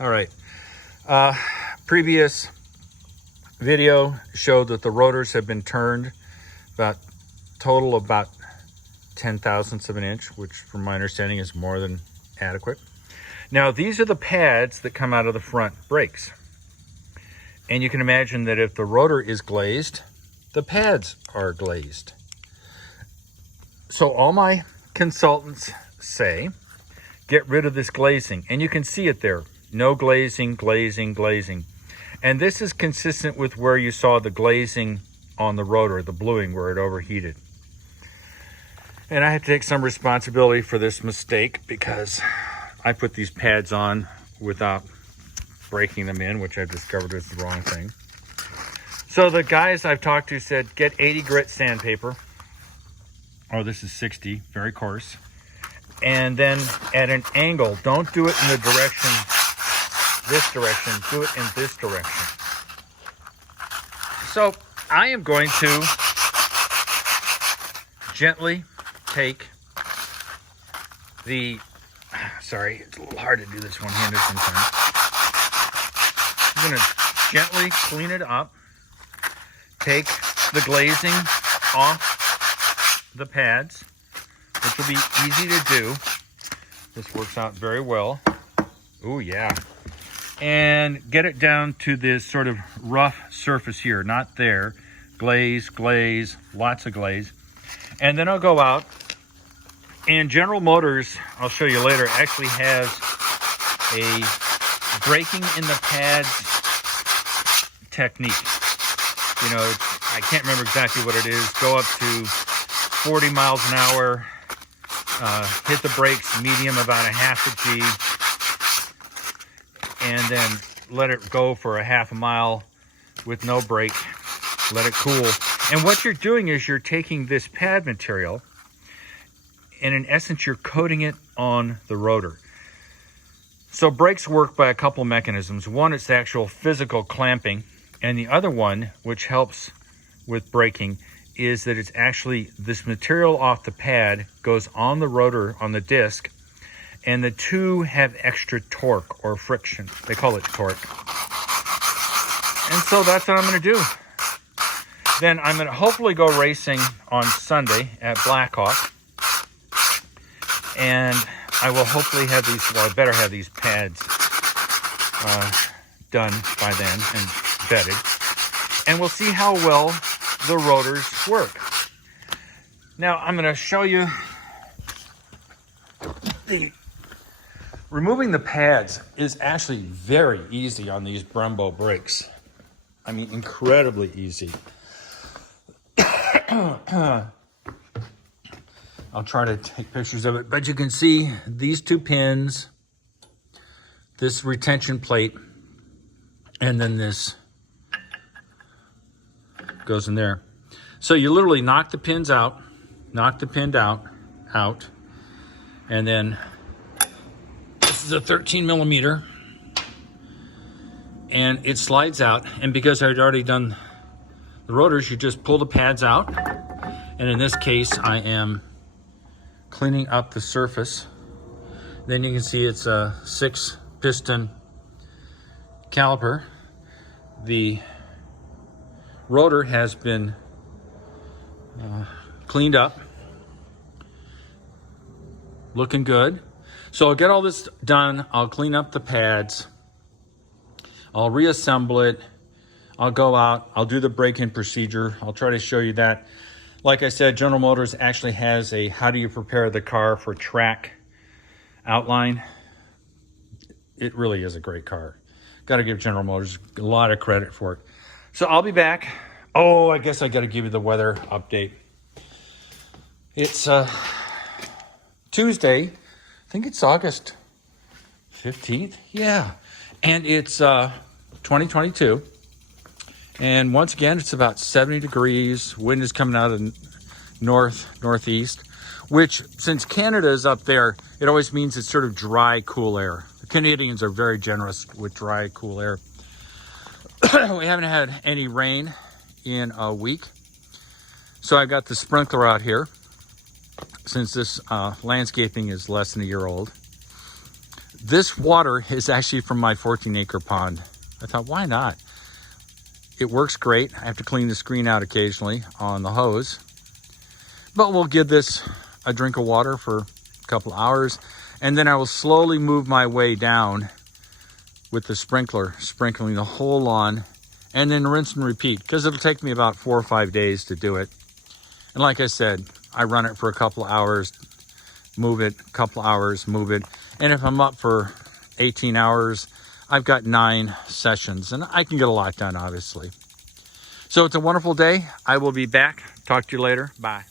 All right. Previous video showed that the rotors have been turned about 10 thousandths of an inch, which from my understanding is more than adequate. Now, these are the pads that come out of the front brakes. And you can imagine that if the rotor is glazed, the pads are glazed. So all my consultants say, get rid of this glazing. And you can see it there. No glazing, glazing, glazing. And this is consistent with where you saw the glazing on the rotor, the bluing where it overheated. And I had to take some responsibility for this mistake because I put these pads on without breaking them in, which I've discovered is the wrong thing. So the guys I've talked to said, get 80 grit sandpaper. Oh, this is 60, very coarse. And then at an angle, don't do it in the direction, this direction, do it in this direction. So I am going to gently take the, sorry, it's a little hard to do this one-handed sometimes. I'm going to gently clean it up, take the glazing off the pads, which will be easy to do. This works out very well. Oh yeah. And get it down to this sort of rough surface here, not there. Glaze, glaze, lots of glaze. And then I'll go out, and General Motors, I'll show you later, actually has a breaking in the pads technique. You know, I can't remember exactly what it is. Go up to 40 miles an hour, hit the brakes medium, about a half a G, and then let it go for a half a mile with no brake. Let it cool. And what you're doing is you're taking this pad material and in essence you're coating it on the rotor. So brakes work by a couple mechanisms. One is the actual physical clamping, and the other one, which helps with braking, is that it's actually this material off the pad goes on the rotor on the disc, and the two have extra torque or friction. They call it torque. And so that's what I'm going to do. Then I'm going to hopefully go racing on Sunday at Blackhawk. And I will hopefully have these, well, I better have these pads done by then and bedded. And we'll see how well the rotors work. Now I'm going to show you removing the pads is actually very easy on these Brembo brakes. I mean, incredibly easy. I'll try to take pictures of it, but you can see these two pins, this retention plate, and then this goes in there. So you literally knock the pins out, knock the pin out, and then this is a 13 millimeter, and it slides out. And because I'd already done the rotors, you just pull the pads out. And in this case, I am cleaning up the surface. Then you can see it's a 6-piston caliper. The rotor has been cleaned up, looking good. So I'll get all this done. I'll clean up the pads. I'll reassemble it. I'll go out. I'll do the break-in procedure. I'll try to show you that. Like I said, General Motors actually has a how do you prepare the car for track outline. It really is a great car. Got to give General Motors a lot of credit for it. So I'll be back. Oh, I guess I got to give you the weather update. It's Tuesday. I think it's August 15th. Yeah. And it's 2022. And once again, it's about 70 degrees. Wind is coming out of the northeast, which since Canada is up there, it always means it's sort of dry, cool air. The Canadians are very generous with dry, cool air. We haven't had any rain in a week. So I've got the sprinkler out here since this landscaping is less than a year old. This water is actually from my 14-acre pond. I thought, why not? It works great. I have to clean the screen out occasionally on the hose. But we'll give this a drink of water for a couple hours, and then I will slowly move my way down with the sprinkler, sprinkling the whole lawn, and then rinse and repeat, because it'll take me about 4 or 5 days to do it. And like I said, I run it for a couple of hours, move it, a couple of hours, move it. And if I'm up for 18 hours, I've got 9 sessions, and I can get a lot done, obviously. So it's a wonderful day. I will be back. Talk to you later. Bye.